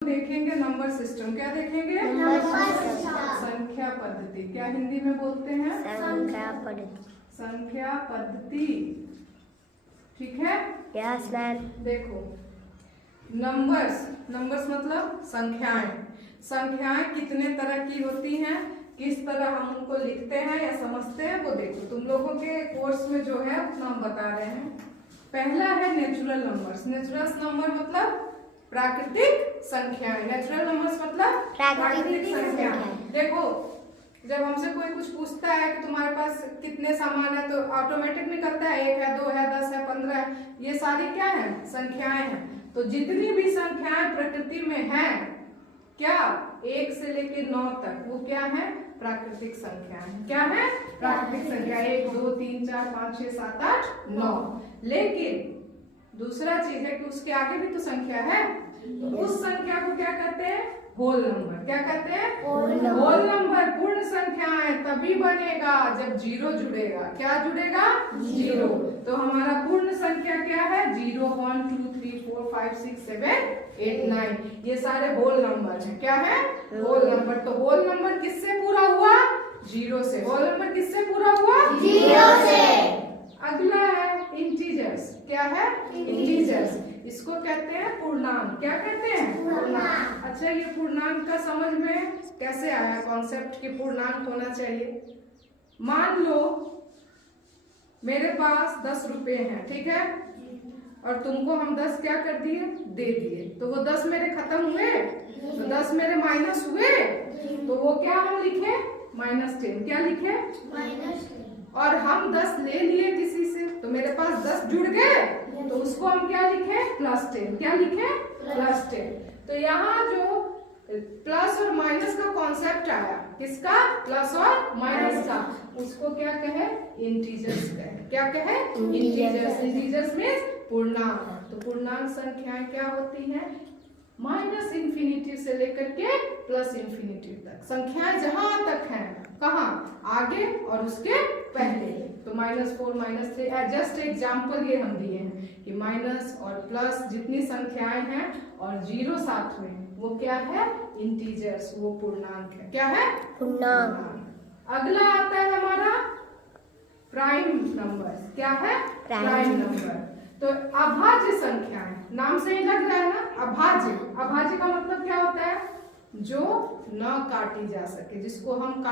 देखेंगे number system. क्या देखेंगे? संख्या पद्धति। क्या हिंदी में बोलते हैं? संख्या पद्धति। संख्या पद्धति, ठीक है? Yes ma'am. देखो, नंबर्स मतलब संख्याएं। संख्याएं कितने तरह की होती हैं, किस तरह हम उनको लिखते हैं या समझते हैं, वो देखो। तुम लोगों के कोर्स में जो है उतना हम बता रहे हैं। पहला है नेचुरल नंबर्स। नेचुरल नंबर मतलब प्राकृतिक संख्याएं। नेचुरल नंबर्स मतलब प्राकृतिक संख्याएं। देखो, जब हमसे कोई कुछ पूछता है कि तुम्हारे पास कितने सामान है, तो ऑटोमेटिक निकलता है 1 है, 2 है, 10 है, 15 है। ये सारी क्या है? संख्याएं हैं। तो जितनी भी संख्याएं प्रकृति में हैं, क्या 1 से लेकर 9 तक, वो क्या है? प्राकृतिक संख्याएं। क्या है? प्राकृतिक संख्या। 1 2 3 4 5 6 7 8 9। लेकिन दूसरा चीज है कि उसके आगे भी तो संख्या है, तो उस संख्या को क्या कहते हैं? Whole number. क्या कहते हैं? Whole number. पूर्ण संख्याएं तभी बनेगा जब 0 जुड़ेगा। क्या जुड़ेगा? 0। तो हमारा पूर्ण संख्या क्या है? 0 1 2 3 4 5 6 7 8 9। ये सारे होल नंबर हैं। क्या है? Whole number. तो होल नंबर किससे पूरा हुआ? 0 से। होल नंबर किससे पूरा हुआ? 0 से। अगला है इंटीजर्स। क्या है? इंटीजर्स। इसको कहते हैं पूर्णांक। क्या कहते हैं? पूर्णांक। अच्छा, ये पूर्णांक का समझ में कैसे आया कॉन्सेप्ट कि पूर्णांक होना चाहिए? मान लो मेरे पास 10 रुपए हैं, ठीक है, और तुमको हम 10 क्या कर दिए? दे दिए। तो वो 10 मेरे खत्म हुए, तो 10 मेरे माइनस हुए, तो वो क्या हम लिखे? -10। क्या लिखे? -10। और हम 10 ले लिए किसी से, तो मेरे पास 10 जुड़ गए, तो उसको हम क्या लिखे? +10। क्या लिखे? +10। तो यहाँ जो प्लस और माइनस का कॉन्सेप्ट आया, किसका? प्लस और माइनस का, उसको क्या कहे? इंटीजर्स कहे। क्या कहे? इंटीजर्स। इंटीजर्स मींस पूर्णांक। तो पूर्णांक संख्याएं क्या होती हैं? -इंफिनिटी से लेकर के +इंफिनिटी तक संख्याएं जहां तक हैं। कहाँ? आगे और उसके पहले। तो -4 -3 जस्ट एग्जाम्पल ये हम दिए हैं कि माइनस और प्लस जितनी संख्याएं हैं और 0 साथ में, वो क्या है? इंटीजर्स। वो पूर्णांक है। क्या है? पूर्णांक। अगला आता है हमारा प्राइम नंबर। क्या है? Prime number. तो अभाज्य संख्याएं, नाम से ही लग रहा है ना, अभाज्य। अभाज्य का मतलब क्या होता है? जो न काटी जा सके, जिसको हम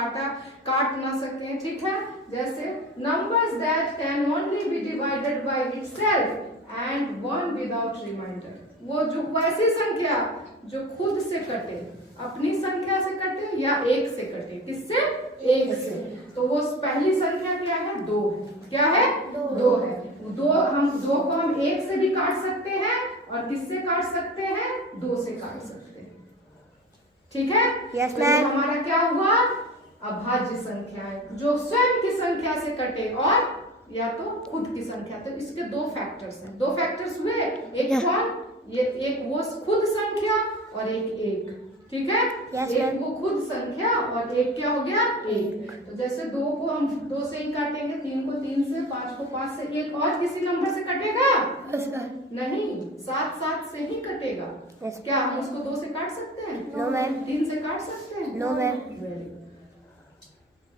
काट ना सके, ठीक है? जैसे numbers that can only be divided by itself and one without remainder. वो जो वैसी संख्या जो खुद से कटे, अपनी संख्या से कटे या 1 से कटे। किससे? 1 से। तो वो पहली संख्या क्या है? 2। क्या है? 2 है। हम 2 को हम 1 से भी काट सकते हैं, और किससे काट सकते हैं? 2 से काट सकते हैं। ठीक है? यस तो मैम। हमारा क्या हुआ? अभाज्य संख्याएं जो स्वयं की संख्या से कटे और या तो खुद की संख्या। तो इसके 2 फैक्टर्स हैं। 2 फैक्टर्स हुए। एक कौन? ये एक वो खुद संख्या और एक। ठीक है? एक वो खुद संख्या और एक क्या हो गया? 1। तो जैसे 2 को हम 2 से ही काटेंगे, 3 को 3 से, 5 को 5 से। एक और किसी नंबर से कटेगा? नहीं, 7 से ही कटेगा। क्या हम उसको 2 से काट सकते हैं? No ma'am. 3 से काट सकते हैं? No ma'am.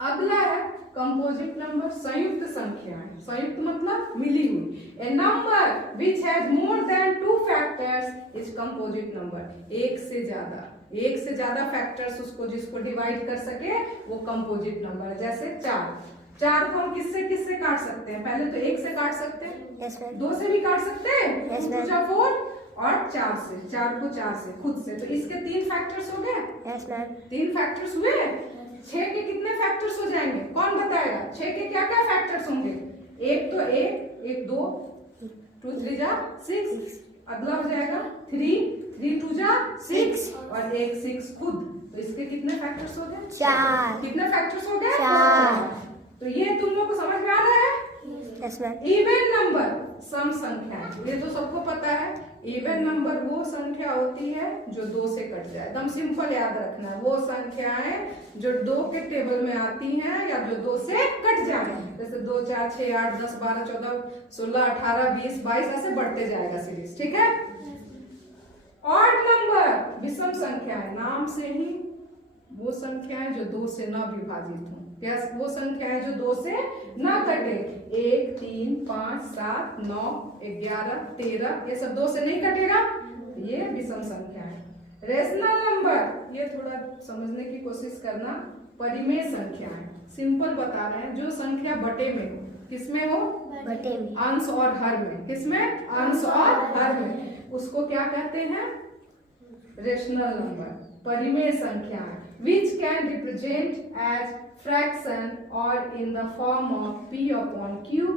अगला है कंपोजिट नंबर। संयुक्त संख्याएं। संयुक्त मतलब मिली हुई। A number which has more than 2 factors is composite number. एक से ज्यादा फैक्टर्स उसको जिसको डिवाइड कर सके, वो कंपोजिट नंबर है। जैसे 4 को हम किससे काट सकते हैं? पहले तो 1 से काट सकते हैं, 2 से भी काट सकते हैं, 4 और 4 से, 4 को 4 से खुद से। तो इसके 3 फैक्टर्स हो गए। Yes ma'am. 3 फैक्टर्स हुए। 6 के कितने फैक्टर्स हो जाएंगे? कौन बताएगा? 6 के क्या क्या फैक्टर्स होंगे? 1 तो 1 2 2 3 जा 6। अगला हो जाएगा 3 2 जा 6 और 1 6 खुद। तो इसके कितने फैक्टर्स हो गए? 4। कितने फैक्टर्स हो गए? 4। तो ये तुम लोग को समझ में आ रहा है? Yes ma'am. इवन नंबर सम संख्या, ये तो सबको पता है। इवन नंबर वो संख्या होती है जो 2 से कट जाए। एकदम सिंपल याद रखना है। वो संख्याएं जो 2 के टेबल में आती हैं या जो 2 से कट जाए। जैसे 2 4 6 8 10 12 14 16 18 20 22 ऐसे बढ़ते जाएगा सीरीज। ठीक है? ऑड नंबर विषम संख्याएं, नाम से ही वो संख्याएं जो 2 से न विभाजित हो, या वो संख्याएं जो 2 से न कटे। 1, 3, 5, 7, 9, 11, 13 ये सब 2 से नहीं कटेगा, ये विषम संख्या है। रेशनल नंबर, ये थोड़ा समझने की कोशिश करना। परिमेय संख्या है, सिंपल बता रहे हैं, जो संख्या बटे में हो। किसमें हो? बटे में। अंश और हर में। किसमें? अंश और हर में। उसको क्या कहते हैं? रेशनल नंबर, परिमेय संख्या है। Which can represent as fraction or in the form of p upon q,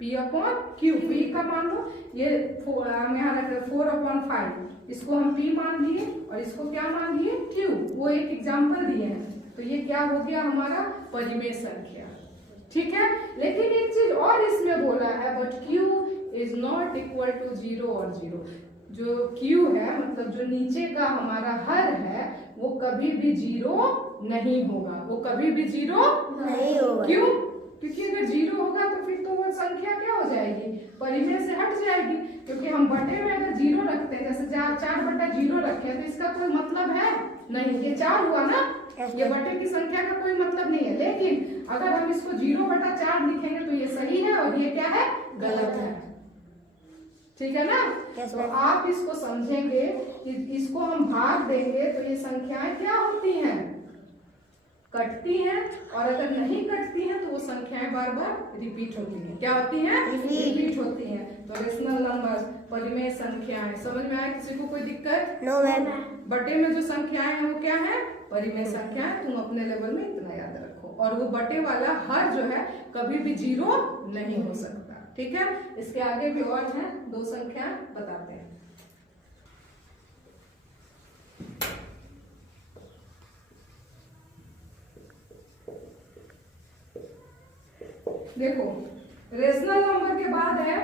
p upon q। p का मान लो, ये हम यहाँ रख रहे 4/5, इसको हम p मान लिए और इसको क्या मान लिए? q। वो एक एग्जाम्पल दिए हैं, तो ये क्या हो गया हमारा? परिमेय संख्या। ठीक है, लेकिन एक चीज और इसमें बोला है, but q is not equal to 0 और 0। जो q है, मतलब जो नीचे का हमारा हर है, वो कभी भी 0 नहीं होगा। वो कभी भी 0 नहीं होगा। क्यों? क्योंकि अगर 0 होगा तो फिर तो वो संख्या क्या हो जाएगी? परिमेय से हट जाएगी। क्योंकि हम बटे में अगर 0 रखते हैं, जैसे 4/0 रखे हैं, तो इसका कोई मतलब है नहीं। ये 4 हुआ ना, ये बटे की संख्या का कोई मतलब नहीं है। लेकिन अगर हम इसको 0/4 लिखेंगे तो ये सही है और ये क्या है? गलत है। ठीक है ना? तो आप इसको समझेंगे कि इसको हम भाग देंगे तो ये संख्याएं क्या होती हैं? कटती हैं, और अगर नहीं कटती हैं तो वो संख्याएं बार बार रिपीट होती हैं। क्या होती हैं? रिपीट होती हैं। तो रेशनल नंबर्स, परिमेय संख्याएं। समझ में आया किसी को कोई दिक्कत? No ma'am. बटे में जो संख्याएं हैं वो क्या है? परिमेय संख्याएं। तुम अपने लेवल में इतना याद रखो। और वो बटे वाला हर जो है कभी भी 0 नहीं हो सकता। ठीक है, इसके आगे भी और हैं, 2 संख्या बताते हैं। देखो, रेशनल नंबर के बाद है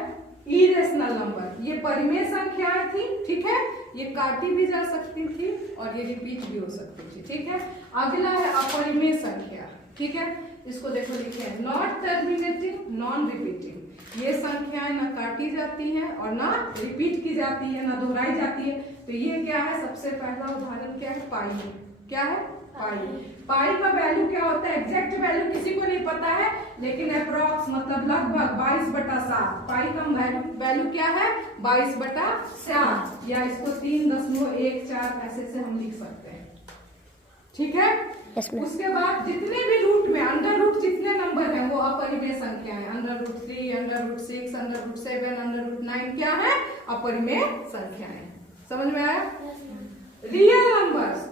इरेशनल नंबर। ये परिमेय संख्याएं थी, ठीक है, ये काटी भी जा सकती थी और ये रिपीट भी हो सकती थी। ठीक है, अगला है अपरिमेय संख्या। ठीक है, इसको देखो लिखे हैं, नॉट टर्मिनेटिंग, नॉन रिपीटिंग। ये संख्याएं ना काटी जाती हैं और ना रिपीट की जाती है, ना दोहराई जाती है। तो ये क्या है? सबसे पहला उदाहरण क्या है? पाई। क्या है? पाई। पाई का वैल्यू क्या होता है? एग्जैक्ट वैल्यू किसी को नहीं पता है, लेकिन अप्रोक्स मतलब लगभग 22/7। पाई का वैल्यू क्या है? 22/7, या इसको 3.14 ऐसे से हम लिख सकते हैं। ठीक है, उसके बाद जितने भी रूट में अंडर रूट जितने नंबर हैं वो अपरिमेय संख्या है। √3, √6, √7, √9 क्या है? अपरिमेय संख्या है। समझ में आया? रियल नंबर्स,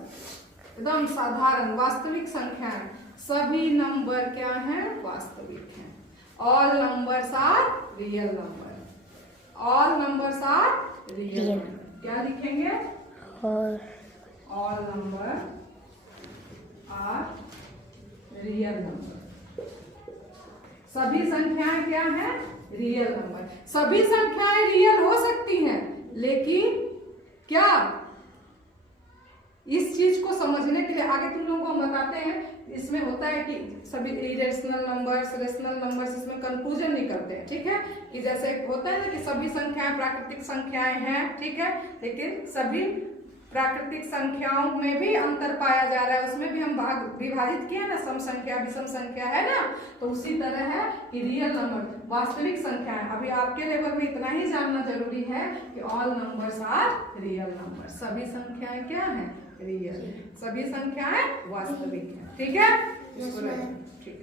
एकदम साधारण वास्तविक संख्याएं। सभी नंबर क्या हैं? वास्तविक हैं। All numbers are real number. All numbers are real. क्या लिखेंगे? All number are real number. सभी संख्याएं क्या हैं? Real number. सभी संख्याएं रियल हो सकती हैं, लेकिन क्या, इस चीज को समझने के लिए आगे तुम लोगों को हम बताते हैं। इसमें होता है कि सभी इरेशनल नंबर्स, रेशनल नंबर्स, इसमें कंफ्यूजन नहीं करते हैं। ठीक है, कि जैसे होता है ना कि सभी संख्याएं प्राकृतिक संख्याएं हैं, ठीक है, लेकिन सभी प्राकृतिक संख्याओं में भी अंतर पाया जा रहा है। उसमें भी हम विभाजित किए ना, सम संख्या, विषम संख्या, है ना। तो उसी तरह है कि रियल नंबर, वास्तविक संख्याएं। अभी आपके लेवल में इतना ही जानना जरूरी है कि all numbers are real number. सभी संख्याएं क्या हैं? रियल। सभी संख्याएं वास्तविक हैं। ठीक है, ठीक है।